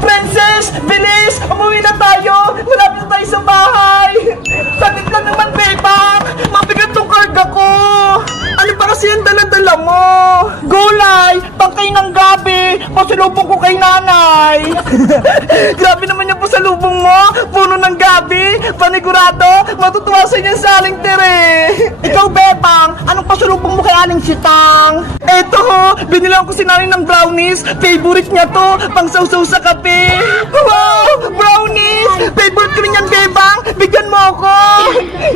Princess! Bilis! Umuwi na tayo! Malapit na tayo sa bahay! Saglit lang naman, Bebang! Mabigat tong karga ko! Ano ba kasi yung dala-dala mo? Gulay! Pangkay ng gabi! Pasalubong ko kay nanay! Grabe naman yung pasalubong mo! Puno ng gabi! Panigurado! Matutuwa sa inyo sa Aling Tere! Ikaw, Bebang! Anong pasalubong mo kay Aling Sitang? Eto ho! Binilang ko si nanay ng brownies! Favorite niya to! Pang sausaw sa kape! Wow! Brownies! Favorite ko rin yan, Bebang! Bigyan mo ako!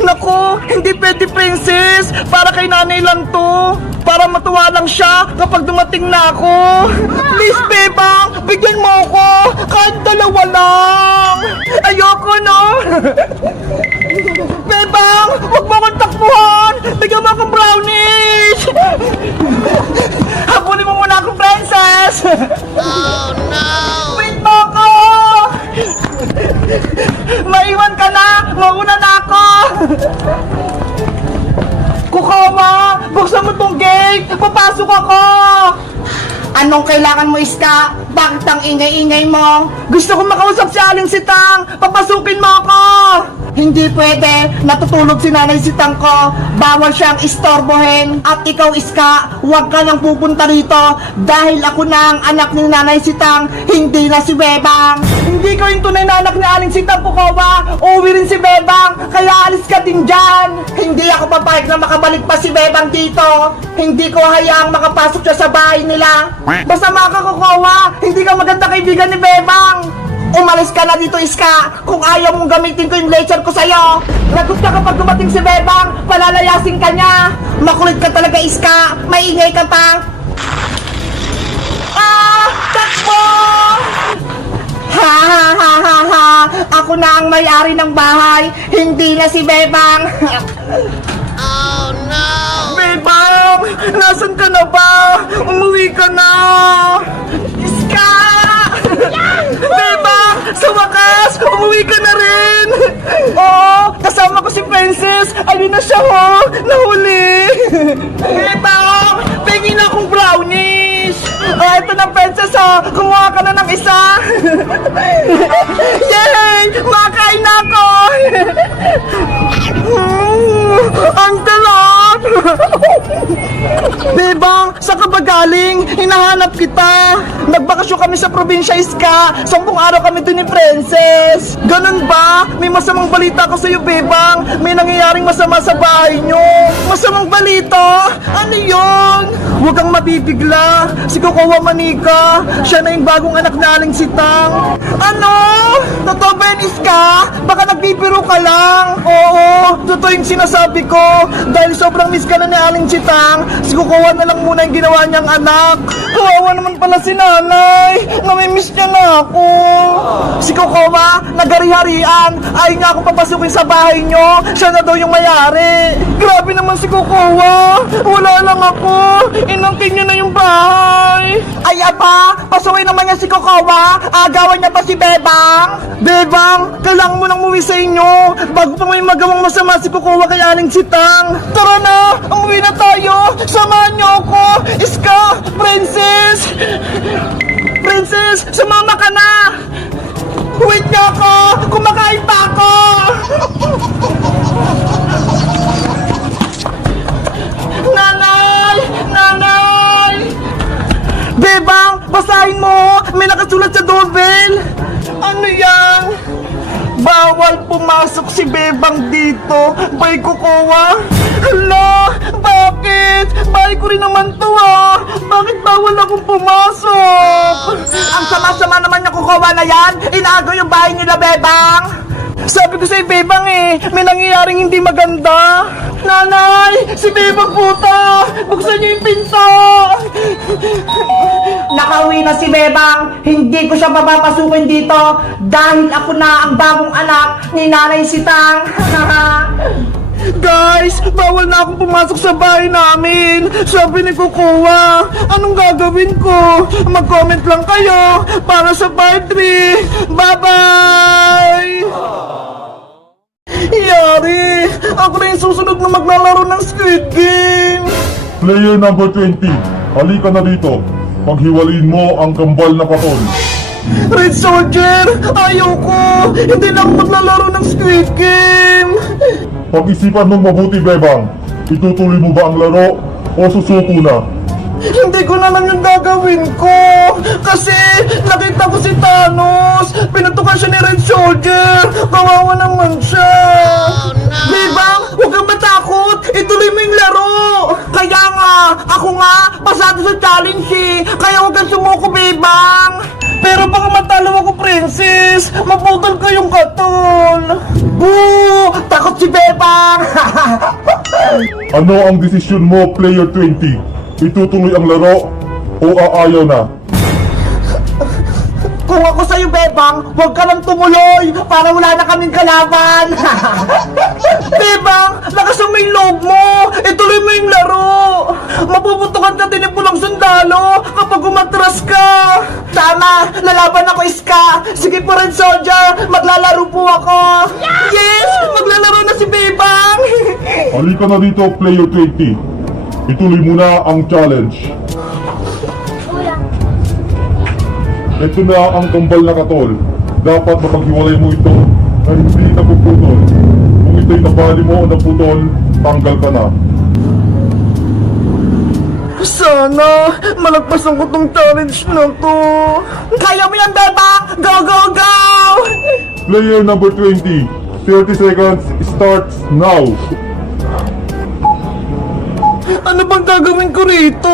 Naku! Hindi pwede, Princess! Para kay nanay lang to! Para matuwa lang siya kapag dumating na ako! Please, Bebang! Bigyan mo ako! Kahit dalawa lang! Ayoko, no? Bebang! Huwag mo akong takbuhan! Bigyan mo akong brownies! Hakunin mo muna akong princess! Oh, no! Wait mo ako! Maiwan ka na! Mauna na ako! Kukawa! Buksan mo tong gate! Papasok ako! Anong kailangan mo, Iska? Bakit ang ingay-ingay mo? Gusto ko makausap si Aling Sitang! Papasukin mo ako! Hindi pwede! Natutulog si Nanay Sitang ko! Bawal siyang istorbohin! At ikaw, Iska, huwag ka nang pupunta rito! Dahil ako na ang anak ni Nanay Sitang, hindi na si Bebang! Hindi ko yung tunay na anak ni Aling Sitang, Kukawa! Uuwi rin si Bebang! Kaya alis ka din dyan! Hindi ako papayag na makabalik pa si Bebang dito! Hindi ko hayaang makapasok siya sa bahay nila! Masama ka, Kukawa! Hindi ka maganda kaibigan ni Bebang! Umalis ka na dito, Iska! Kung ayaw mong gamitin ko yung laser ko sa'yo! Lagot ka kapag dumating si Bebang! Palalayasin ka niya! Makulit ka talaga, Iska! Maingay ka pa! Ah! Takbo! Ha ha ha ha ha! Ako na ang may-ari ng bahay! Hindi na si Bebang! Oh no! Bebang! Nasaan ka na ba? Umuwi ka na! Iska! Bebang! Sa wakas! Umuwi ka na rin! Oo! Kasama ko si Princess! Ayun na siya, ho! Nahuli! Bebang! Pengin akong brownies! Ito na, Princess, ho! Kumuha ka na ng isa! Yay! Makain na ako! Ang talap! Bebang, saan ka ba galing? Hinahanap kita. Nagbakasyon kami sa probinsya, Iska. 10 araw kami dun ni Princess. Ganun ba? May masamang balita ko sa'yo, Bebang. May nangyayaring masama sa bahay nyo. Masamang balita? Ano yun? Huwag kang mabibigla. Si Kukawa Manika, siya na yung bagong anak na Aling Sitang. Ano? Totoo ba yun, Iska? Baka nagbibiro ka lang. Oo, totoo yung sinasabi ko. Dahil sobrang miss ka na ni Aling Sitang, si Kukawa na lang muna yung ginawa niyang anak. Kawawa naman pala si nanay. Namimiss niya na ako. Si Kukawa, nagari-harian. Ayaw niya akong papasukin sa bahay niyo. Siya na daw yung mayari. Grabe naman si Kukawa. Wala lang ako. Inangkin niya na yung bahay. Ay aba, pasaway naman niya si Kukawa. Agawan niya pa si Bebang. Bebang, kailangan mo nang umuwi sa inyo bago pa may magawang masama si Kukawa kay Aling Sitang. Tara na, umuwi na tayo. Samahan niyo ako. Iska, Princess. Princess, sumama ka na. Wait niyo ako. Kumakain pa ako. Nanay! Nanay! Bebang, basahin mo! May nakasulat sa doorbell! Ano yan? Bawal pumasok si Bebang dito! Bay Kukawa! Hala! Bakit? Bahay ko rin naman to, ah! Bakit bawal akong pumasok? Ang sama-sama naman yung Kukawa na yan! Inaagaw yung bahay nila, Bebang! Sabi ko sa'yo, Bebang, may nangyayaring hindi maganda. Nanay! Si Bebang puta! Buksan niyo yung pinto! Nakauwi na si Bebang. Hindi ko siya papapasukin dito dahil ako na ang bagong anak ni Nanay Sitang. Guys, bawal na akong pumasok sa bahay namin. Sabi ni Kukawa, anong gagawin ko? Mag-comment lang kayo para sa part 3. Bye-bye! Yari! Ako na yung susunod na maglalaro ng Squid Game! Player number 20, halika na dito. Paghiwalayin mo ang kambal na patol. Red Soldier, ayoko. Hindi na ako maglalaro ng Squid Game. Pag-isipan mong mabuti, Bebang. Itutuloy mo ba ang laro o susuko na? Hindi ko na lang yung gagawin ko. Kasi nakita ko si Thanos. Pinatukan siya ni Red Soldier. Kawawa naman siya. Bebang, huwag kang matakot. Ituloy mo yung laro. Kaya nga, ako nga, pasado sa challenge eh. Kaya huwag kang sumuko, Bebang. Pero baka matalo ako, Princess. Maputol ko yung katol. Boo! Takot si Bebang. Ano ang desisyon mo, Player 20? Itutuloy ang laro o aayaw na? Kung ako sa'yo, Bebang, huwag ka lang tumuloy para wala na kaming kalaban. Bebang, lakas ang may loob mo. Ituloy mo yung laro. Mapuputukan ka din ng pulang sundalo kapag umatras ka. Tama, lalaban ako, Iska. Sige po, Red Soldier, maglalaro po ako. Yes, maglalaro na si Bebang. Halika na dito, Player 20. Ituloy mo na ang challenge. Ito na ang kambal na katol. Dapat mapaghiwalay mo ito na hindi napuputol. Kung ito'y nabali mo o naputol, tanggal ka na. Sana malagpasan ko tong challenge na to. Kaya mo yan, Bebang! Go, go, go! Player number 20, 30 seconds starts now. Ano bang gagawin ko rito?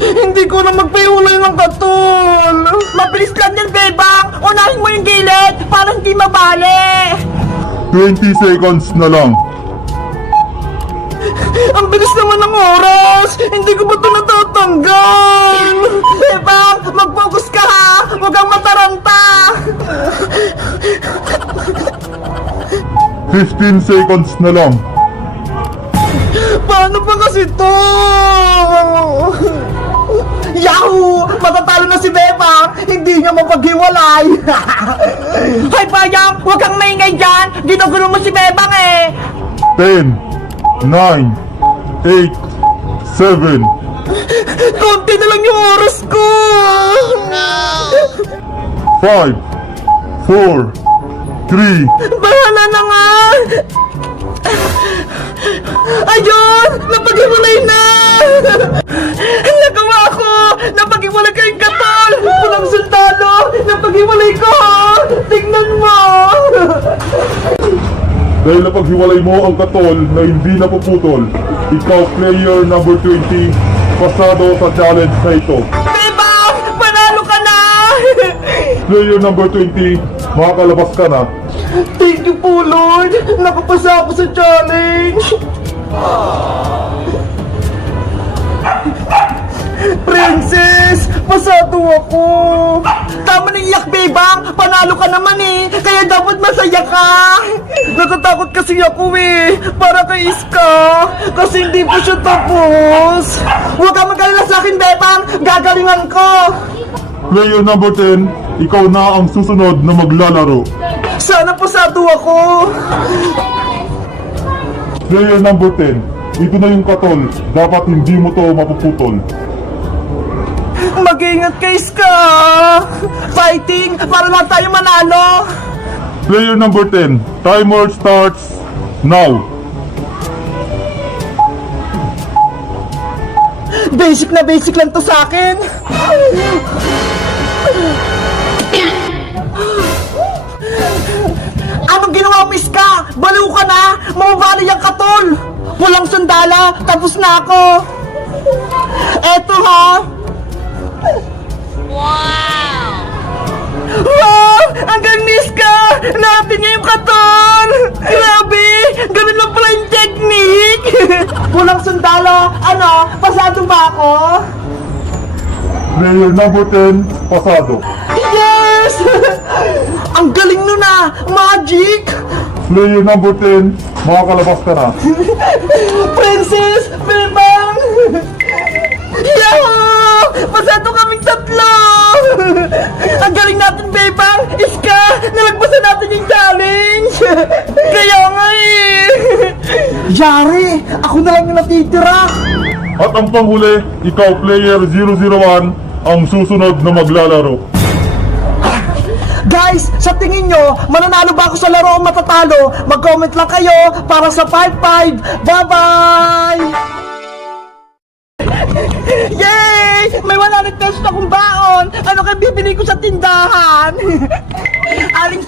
Hindi ko na magpahiwalay ng katol. Mabilis lang yan, Bebang. Unahin mo yung gilid para hindi mabali. 20 seconds na lang. Ang bilis naman ng oras. Hindi ko ba ito natatanggal? Bebang, mag-focus ka ha. Huwag kang mataranta. 15 seconds na lang. Paano pa kasi to? Yahoo! Matatalo na si Bebang! Hindi niya mapaghiwalay! Hay Bayang! Huwag kang maingay dyan! Ginugulo mo si Bebang eh! 10, 9, 8, 7, Konti na lang yung oras ko! 5, 4, 3, Bahala na nga! Ayun! Napaghiwalay na! Nagawa ko! Napaghiwalay kayong katol! Pulang sundalo! Napaghiwalay ko! Tingnan mo! Dahil napaghiwalay mo ang katol na hindi napuputol, ikaw, player number 20, pasado sa challenge na ito. Bebang! Panalo ka na! Player number 20, makakalabas ka na. Thank you po, Lord! Nakapasa ako sa challenge! Princess! Pasado ako! Tama na iyak, Bebang! Panalo ka naman eh! Kaya dapat masaya ka! Natatakot kasi ako eh! Para kay Iska! Kasi hindi pa siya tapos! Huwag ka mag-alala sa akin, Bebang! Gagalingan ko! Player number 10, ikaw na ang susunod na maglalaro. Sana pasado ako! Player number 10, ito na yung katol, dapat hindi mo to mapuputol. Mag-ingat kay Iska! Fighting para lang tayo manalo! Player number 10, timer starts now. Basic na basic lang to sa akin! Anong ginawa mo, Iska? Baliw ka na! Mababali ang katol! Walang sandala! Tapos na ako! Eto ha! Wow! Ang galing ni Iska! Natin niya yung katon! Grabe! Ganun lang pala yung technique! Walang sundalo! Ano? Pasado ba ako? Player number 10, pasado. Yes! Ang galing nun ah! Magic! Player number 10, makakalabas ka na. Princess! Bebang! Yahoo! Pasado kaming tatlo! Ang galing natin, Bebang! Iska! Nalagpasan natin yung challenge! Kaya nga eh! Yari! Ako na lang yung natitira! At ang panghuli, ikaw player 001, ang susunod na maglalaro. Guys, sa tingin nyo, mananalo ba ako sa laro o matatalo? Mag-comment lang kayo para sa 5-5. Bye-bye! Yay! May 100 pesos akong baon! Ano kaya bibili ko sa tindahan? Aling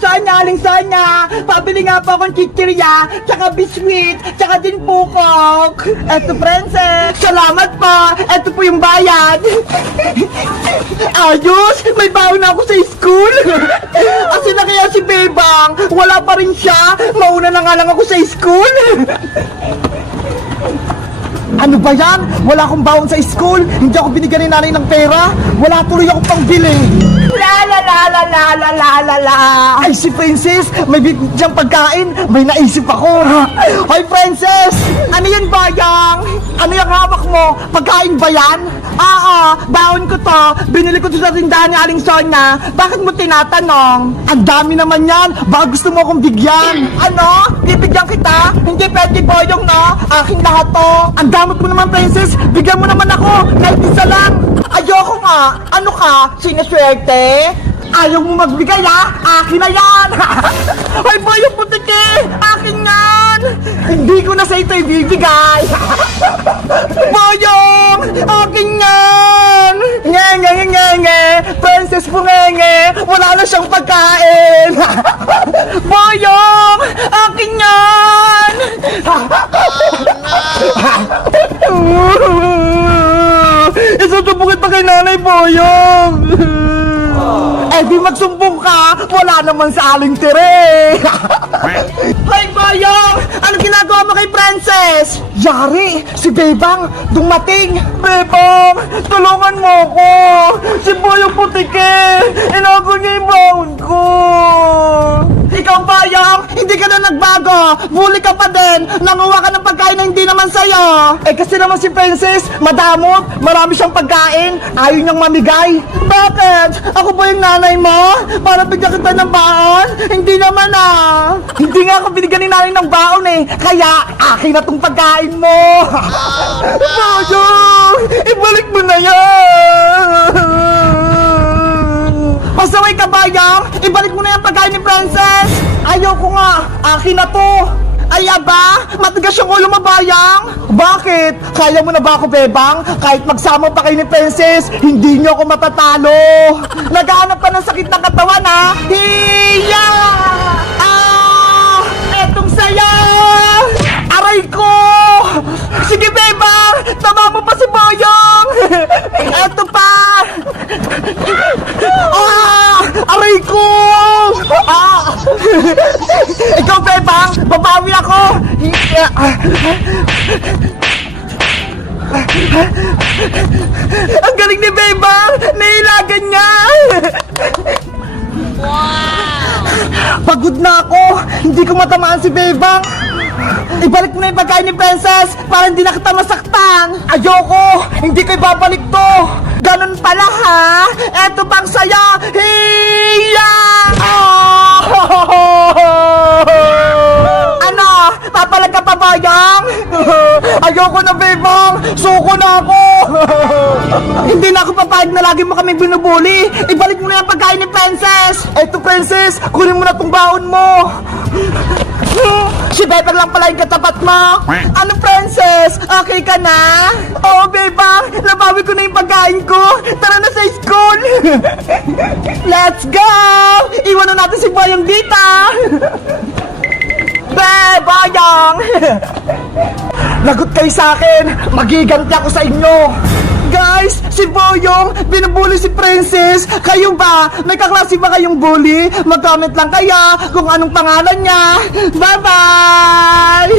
Sonya, pabili nga po akong chichirya, tsaka biskuit, tsaka din pukok. Eto, princess, salamat po. Eto po yung bayad. Ayos, may baon na ako sa school. Kasi na kaya si Bebang, wala pa rin siya. Mauna na nga lang ako sa school. Ano ba yan? Wala akong baon sa school. Hindi ako binigyan ni nanay ng pera. Wala tuloy ako pang bili. La la la la la la la la la. Ay, si Princess, may bibig siyang pagkain. May naisip ako. Hoy, Princess! Ano yan, Bayang? Ano yung hawak mo? Pagkain ba yan? Baon ko to. Binili ko to sa tindahan ni Aling Sonya. Bakit mo tinatanong? Ang dami naman yan. Baka gusto mo akong bigyan. Ano? Bibigyan kita? Hindi pwede, Boyong, no? Aking lahat to. Ang damot mo naman, Princess. Bigyan mo naman ako. Kahit isa lang. Ayoko nga. Ano ka? Sinaswerte? Ayaw mo magbigay, ha? Akin na yan. Hoy, Boyong Putiki. Akin yan. Hindi ko na sa ito ibibigay. Boyong! Akin yan! Nge. Princess Pungenge! Wala na siyang pagkain! Boyong! Akin yan! Isusumbungin pa kay Nanay Boyong! Eh di magsumbong ka! Wala naman sa Aling Tere! Hoy, Boyong! Ano ginagawa mo kay Princess? Yari! Si Bebang dumating! Bebang! Tulungan mo ko! Si Boyong Putiki! Inago niya yung baon ko! Ikaw, Boyong! Hindi ka na nagbago! Bully ka pa din! Nanguha ka ng pagkain na hindi naman sa'yo! Eh kasi naman si Princess, madamot! Marami siyang pagkain! Ayaw niyang mamigay! Bakit? Ako ba yung nanay mo? Para bigyan kita ng baon? Hindi naman ah! Hindi nga ako binigyan ni nanay ng baon eh! Kaya akin na tong pagkain mo! Boyong! Ibalik mo na yan! Pasaway ka, Bayang! Ibalik mo na yung pagkain ni Princess! Ayoko nga! Akin na to! Ay, aba! Matigas yung ulo mo, Bayang! Bakit? Kaya mo na ba ako, Bebang? Kahit magsama pa kayo ni Princess, hindi niyo ako matatalo! Naghahanap ka ng sakit ng katawan, ha? Hiya! Etong saya! Aray ko! Sige, Bebang! Tama mo pa si Boyong! Eto pa! Aray ko! Ikaw, Bebang! Babawi ako! Ang galing ni Bebang! Nailagan niya! Pagod na ako! Hindi ko matamaan si Bebang! Ibalik mo na yung pagkain ni Princess para hindi na kita masaktan! Ayoko! Hindi ko ibabalik to! Ganun pala, ha? Eto pang saya! Hiya! Ano? Papalag ka pa, Bayang? Ayoko na, Bebang! Suko na ako! Hindi na ako papayag na lagi mo kami binubuli! Ibalik mo na yung pagkain ni Princess! Eto, Princess! Kunin mo na tong baon mo! Si Bebang lang pala yung katapat mo! Ano, Princess? Okay ka na? Oo, Bebang! Nabawi ko na yung pagkain ko! Tara na sa school! Let's go! Iwan na natin si Boyong dito! Boyong! Lagot kayo sa akin! Magiganti ako sa inyo! Guys, si Boyong, binubuli si Princess. Kayo ba? May kaklase ba kayong bully? Mag-comment lang kaya kung anong pangalan niya. Bye-bye!